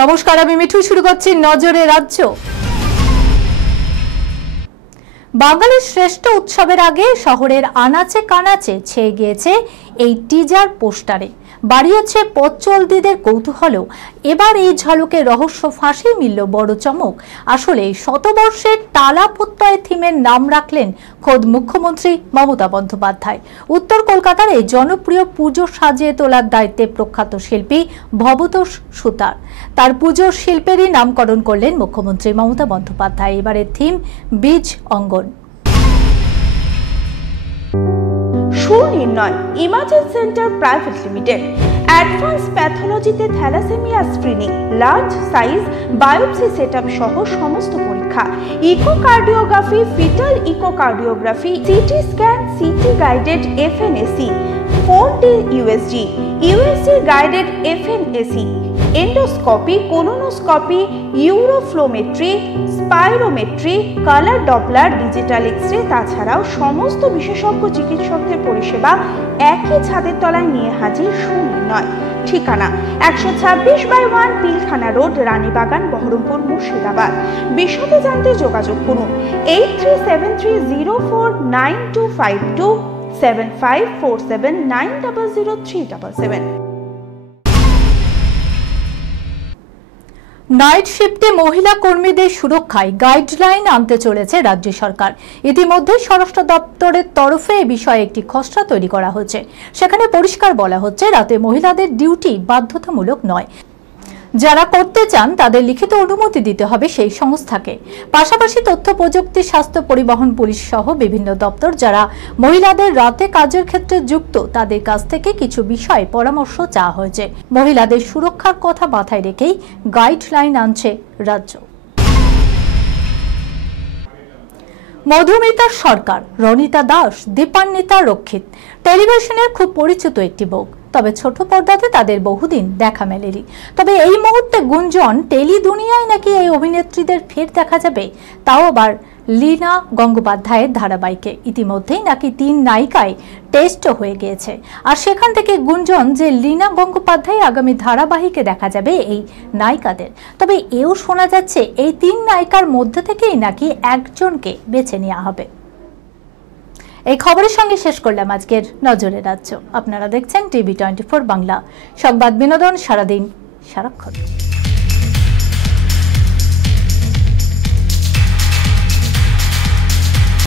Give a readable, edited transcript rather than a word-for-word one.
নমস্কার, আমি মিঠু। শুরু করছি নজরে রাজ্য। বাঙালির শ্রেষ্ঠ উৎসবের আগে শহরের আনাচে কানাচে ছেয়ে গিয়েছে এই টিজার পোস্টারে। বাড়িয়েছে পথচলতিদের কৌতূহলও। এবার এই ঝলকে রহস্য ফাঁসে মিলল বড় চমক। আসলে শতবর্ষের টালা প্রত্যয় থিমের নাম রাখলেন খোদ মুখ্যমন্ত্রী মমতা বন্দ্যোপাধ্যায়। উত্তর কলকাতার এই জনপ্রিয় পুজো সাজিয়ে তোলার দায়িত্বে প্রখ্যাত শিল্পী ভবতোষ সুতার। তার পুজোর শিল্পেরই নামকরণ করলেন মুখ্যমন্ত্রী মমতা বন্দ্যোপাধ্যায়। এবারের থিম বীজ অঙ্গন। Sunirnoy imaging centre private limited advance প্যাথোলজিতে thalassaemia screening, large size biopsy setup সহ সমস্ত পরীক্ষা, echocardiography, fetal echocardiography, CT scan, CT guided FNAC, 4D USG, USG guided FNAC, endoscopy, colonoscopy, uroflowmetry, spirometry, colour Doppler, digital X-ray, তাছাড়াও সমস্ত বিশেষজ্ঞ চিকিৎসকদের পরিষেবা একই ছাদের তলায় নিয়ে হাজির সুনির্ণয়। ঠিকানা 126/1 পিলখানা রোড, রানীবাগান, বহরমপুর, মুর্শিদাবাদ। বিশদে জানতে যোগাযোগ করুন 8373049252 7547900377। নাইট শিফটে মহিলা কর্মীদের সুরক্ষায় গাইডলাইন আনতে চলেছে রাজ্য সরকার। ইতিমধ্যে স্বরাষ্ট্র দপ্তরের তরফে এ বিষয়ে একটি খসড়া তৈরি করা হচ্ছে। সেখানে পরিষ্কার বলা হচ্ছে, রাতে মহিলাদের ডিউটি বাধ্যতামূলক নয়। যারা করতে চান তাদের লিখিত অনুমতি দিতে হবে সেই সংস্থাকে। পাশাপাশি তথ্য প্রযুক্তি, স্বাস্থ্য, পরিবহন, পুলিশ সহ বিভিন্ন দপ্তর যারা মহিলাদের রাতে কাজের ক্ষেত্রে যুক্ত তাদের কাছ থেকে কিছু বিষয়ে পরামর্শ চাওয়া হয়েছে। মহিলাদের সুরক্ষার কথা মাথায় রেখেই গাইডলাইন আনছে রাজ্য। মধুমিতা সরকার, রনিতা দাস, দীপান্বিতা রক্ষিত টেলিভিশনের খুব পরিচিত একটি বউ। তবে ছোট পর্দাতে তাদের বহুদিন দেখা মেলেনি। তবে এই মুহূর্তে গুঞ্জন টেলি দুনিয়ায় নাকি এই অভিনেত্রীদের ফের দেখা যাবে, তাও আবার লীনা গঙ্গোপাধ্যায়ের ধারাবাহিকে। ইতিমধ্যেই নাকি 3 নায়িকায় টেস্ট হয়ে গিয়েছে। আর সেখান থেকে গুঞ্জন যে লীনা গঙ্গোপাধ্যায় আগামী ধারাবাহিকে দেখা যাবে এই নায়িকাদের। তবে এও শোনা যাচ্ছে এই 3 নায়িকার মধ্যে থেকেই নাকি একজনকে বেছে নেওয়া হবে। এই খবরের সঙ্গে শেষ করলাম আজকের নজরে রাজ্য। আপনারা দেখছেন টিভি 24 বাংলা, সংবাদ বিনোদন সারাদিন সারাক্ষণ।